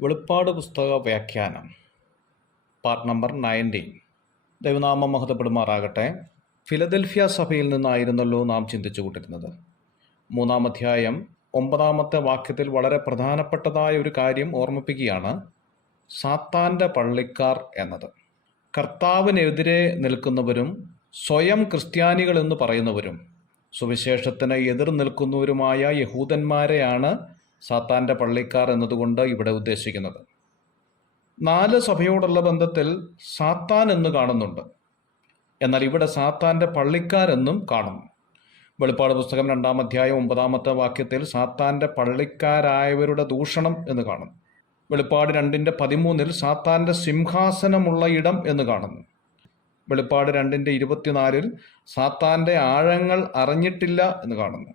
വെളിപ്പാട് പുസ്തക വ്യാഖ്യാനം പാർട്ട് നമ്പർ 19. ദൈവനാമം മഹത്വപ്പെടുമാറാകട്ടെ. ഫിലദൽഫിയ സഭയിൽ നിന്നായിരുന്നല്ലോ നാം ചിന്തിച്ചു കൊണ്ടിരുന്നത്. 3-ാം അധ്യായം 9-ാമത്തെ വാക്യത്തിൽ വളരെ പ്രധാനപ്പെട്ടതായ ഒരു കാര്യം ഓർമ്മിപ്പിക്കുകയാണ്. സാത്താൻ്റെ പള്ളിക്കാർ എന്നത്. കർത്താവിനെതിരെ നിൽക്കുന്നവരും സ്വയം ക്രിസ്ത്യാനികൾ എന്ന് പറയുന്നവരും സുവിശേഷത്തിന് എതിർ നിൽക്കുന്നവരുമായ യഹൂദന്മാരെയാണ് സാത്താൻ്റെ പള്ളിക്കാർ എന്നതുകൊണ്ട് ഇവിടെ ഉദ്ദേശിക്കുന്നത്. 4 സഭയോടുള്ള ബന്ധത്തിൽ സാത്താൻ എന്ന് കാണുന്നുണ്ട്, എന്നാൽ ഇവിടെ സാത്താൻ്റെ പള്ളിക്കാരെന്നും കാണുന്നു. വെളിപ്പാട് പുസ്തകം 2-ാം അധ്യായം 9-ാമത്തെ വാക്യത്തിൽ സാത്താൻ്റെ പള്ളിക്കാരായവരുടെ ദൂഷണം എന്ന് കാണുന്നു. വെളിപ്പാട് 2:13 സാത്താൻ്റെ സിംഹാസനമുള്ള ഇടം എന്ന് കാണുന്നു. വെളിപ്പാട് 2:24 സാത്താൻ്റെ ആഴങ്ങൾ അറിഞ്ഞിട്ടില്ല എന്ന് കാണുന്നു.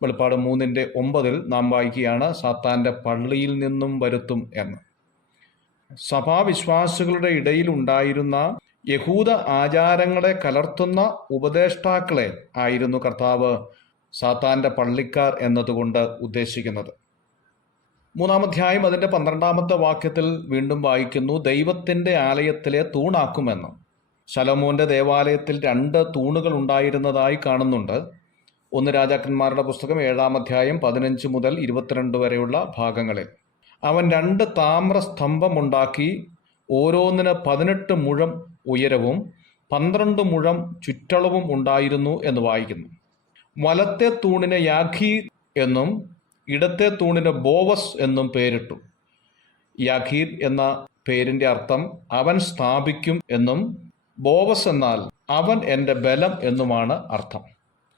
വെളിപ്പാട് 3:9 നാം വായിക്കുകയാണ്, സാത്താൻ്റെ പള്ളിയിൽ നിന്നും വരുത്തും എന്ന്. സഭാവിശ്വാസികളുടെ ഇടയിൽ ഉണ്ടായിരുന്ന യഹൂദ ആചാരങ്ങളെ കലർത്തുന്ന ഉപദേഷ്ടാക്കളെ ആയിരുന്നു കർത്താവ് സാത്താൻ്റെ പള്ളിക്കാർ എന്നതുകൊണ്ട് ഉദ്ദേശിക്കുന്നത്. 3-ാം അധ്യായം അതിൻ്റെ 12-ാമത്തെ വാക്യത്തിൽ വീണ്ടും വായിക്കുന്നു, ദൈവത്തിൻ്റെ ആലയത്തിലെ തൂണാക്കുമെന്ന്. ശലോമോന്റെ ദേവാലയത്തിൽ 2 തൂണുകൾ ഉണ്ടായിരുന്നതായി കാണുന്നുണ്ട്. 1 രാജാക്കന്മാരുടെ പുസ്തകം 7-ാം അധ്യായം 15 മുതൽ 22 വരെയുള്ള ഭാഗങ്ങളിൽ. അവൻ 2 താമ്ര സ്തംഭമുണ്ടാക്കി, ഓരോന്നിന് 18 മുഴം ഉയരവും 12 മുഴം ചുറ്റളവും ഉണ്ടായിരുന്നു എന്ന് വായിക്കുന്നു. വലത്തെ തൂണിന് യാഖീർ എന്നും ഇടത്തെ തൂണിന് ബോവസ് എന്നും പേരിട്ടു. യാഖീർ എന്ന പേരിൻ്റെ അർത്ഥം അവൻ സ്ഥാപിക്കും എന്നും ബോവസ് എന്നാൽ അവൻ എൻ്റെ ബലം എന്നുമാണ് അർത്ഥം.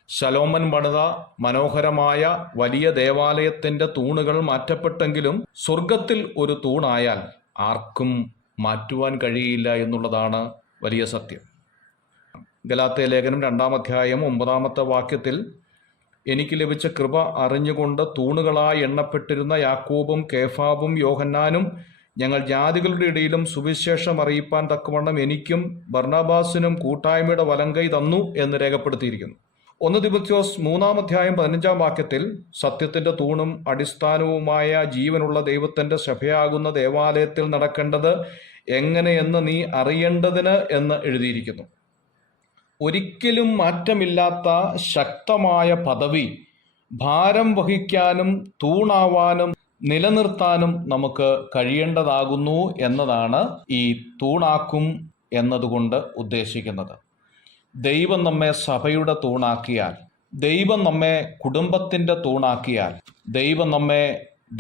ശലോമൻ പണിത മനോഹരമായ വലിയ ദേവാലയത്തിൻ്റെ തൂണുകൾ മാറ്റപ്പെട്ടെങ്കിലും സ്വർഗത്തിൽ ഒരു തൂണായാൽ ആർക്കും മാറ്റുവാൻ കഴിയില്ല എന്നുള്ളതാണ് വലിയ സത്യം. ഗലാത്യ ലേഖനം 2-ാം അധ്യായം 9-ാമത്തെ വാക്യത്തിൽ, എനിക്ക് ലഭിച്ച കൃപ അറിഞ്ഞുകൊണ്ട് തൂണുകളായി എണ്ണപ്പെട്ടിരുന്ന യാക്കോബും കേഫാവും യോഹന്നാനും ഞങ്ങൾ ജാതികളുടെ ഇടയിലും സുവിശേഷം അറിയിപ്പാൻ തക്കവണ്ണം എനിക്കും ബർണബാസിനും കൂട്ടായ്മയുടെ വലങ്കൈ തന്നു എന്ന് രേഖപ്പെടുത്തിയിരിക്കുന്നു. 1 തിമോഥെയോസ് 3-ാം അധ്യായം 15-ാം വാക്യത്തിൽ, സത്യത്തിൻ്റെ തൂണും അടിസ്ഥാനവുമായ ജീവനുള്ള ദൈവത്തിൻ്റെ സഭയാകുന്ന ദേവാലയത്തിൽ നടക്കേണ്ടത് എങ്ങനെയെന്ന് നീ അറിയേണ്ടതിന് എന്ന് എഴുതിയിരിക്കുന്നു. ഒരിക്കലും മാറ്റമില്ലാത്ത ശക്തമായ പദവി ഭാരം വഹിക്കാനും തൂണാവാനും നിലനിർത്താനും നമുക്ക് കഴിയേണ്ടതാകുന്നു എന്നതാണ് ഈ തൂണാക്കും എന്നതുകൊണ്ട് ഉദ്ദേശിക്കുന്നത്. ദൈവം നമ്മെ സഭയുടെ തൂണാക്കിയാൽ, ദൈവം നമ്മെ കുടുംബത്തിൻ്റെ തൂണാക്കിയാൽ, ദൈവം നമ്മെ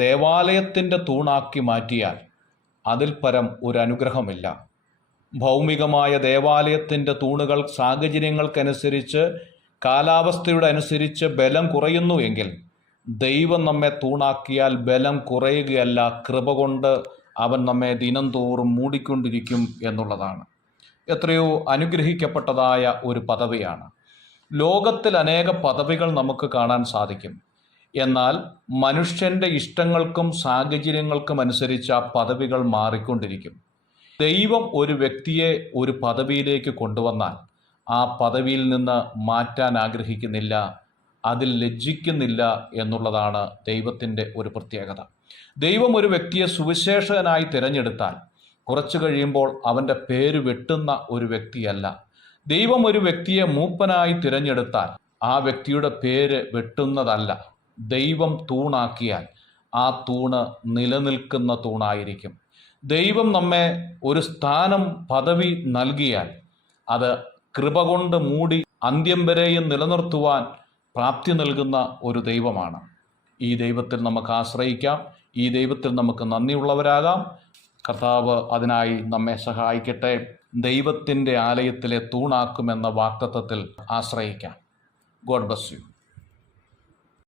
ദേവാലയത്തിൻ്റെ തൂണാക്കി മാറ്റിയാൽ അതിൽ പരം ഒരു അനുഗ്രഹമില്ല. ഭൗമികമായ ദേവാലയത്തിൻ്റെ തൂണുകൾ സാഹചര്യങ്ങൾക്കനുസരിച്ച്, കാലാവസ്ഥയുടെ അനുസരിച്ച് ബലം കുറയുന്നു എങ്കിൽ ദൈവം നമ്മെ തൂണാക്കിയാൽ ബലം കുറയുകയല്ല, കൃപ കൊണ്ട് അവൻ നമ്മെ ദിനം തോറും മൂടിക്കൊണ്ടിരിക്കും എന്നുള്ളതാണ്. എത്രയോ അനുഗ്രഹിക്കപ്പെട്ടതായ ഒരു പദവിയാണ്. ലോകത്തിൽ അനേക പദവികൾ നമുക്ക് കാണാൻ സാധിക്കും. എന്നാൽ മനുഷ്യൻ്റെ ഇഷ്ടങ്ങൾക്കും സാഹചര്യങ്ങൾക്കും അനുസരിച്ച് ആ പദവികൾ മാറിക്കൊണ്ടിരിക്കും. ദൈവം ഒരു വ്യക്തിയെ ഒരു പദവിയിലേക്ക് കൊണ്ടുവന്നാൽ ആ പദവിയിൽ നിന്ന് മാറ്റാൻ ആഗ്രഹിക്കുന്നില്ല, അതിൽ ലജ്ജിക്കുന്നില്ല എന്നുള്ളതാണ് ദൈവത്തിൻ്റെ ഒരു പ്രത്യേകത. ദൈവം ഒരു വ്യക്തിയെ സുവിശേഷകനായി തിരഞ്ഞെടുത്താൽ കുറച്ചു കഴിയുമ്പോൾ അവൻ്റെ പേര് വെട്ടുന്ന ഒരു വ്യക്തിയല്ല. ദൈവം ഒരു വ്യക്തിയെ മൂപ്പനായി തിരഞ്ഞെടുത്താൽ ആ വ്യക്തിയുടെ പേര് വെട്ടുന്നതല്ല. ദൈവം തൂണാക്കിയാൽ ആ തൂണ് നിലനിൽക്കുന്ന തൂണായിരിക്കും. ദൈവം നമ്മെ ഒരു സ്ഥാനം, പദവി നൽകിയാൽ അത് കൃപ കൊണ്ട് മൂടി അന്ത്യം വരെയും നിലനിർത്തുവാൻ പ്രാപ്തി നൽകുന്ന ഒരു ദൈവമാണ്. ഈ ദൈവത്തിൽ നമുക്ക് ആശ്രയിക്കാം, ഈ ദൈവത്തിൽ നമുക്ക് നന്ദിയുള്ളവരാകാം. കർത്താവ് അതിനായി നമ്മെ സഹായിക്കട്ടെ. ദൈവത്തിൻ്റെ ആലയത്തിലെ തൂണാക്കുമെന്ന വാഗ്ദത്തത്തിൽ ആശ്രയിക്കാം. God bless U.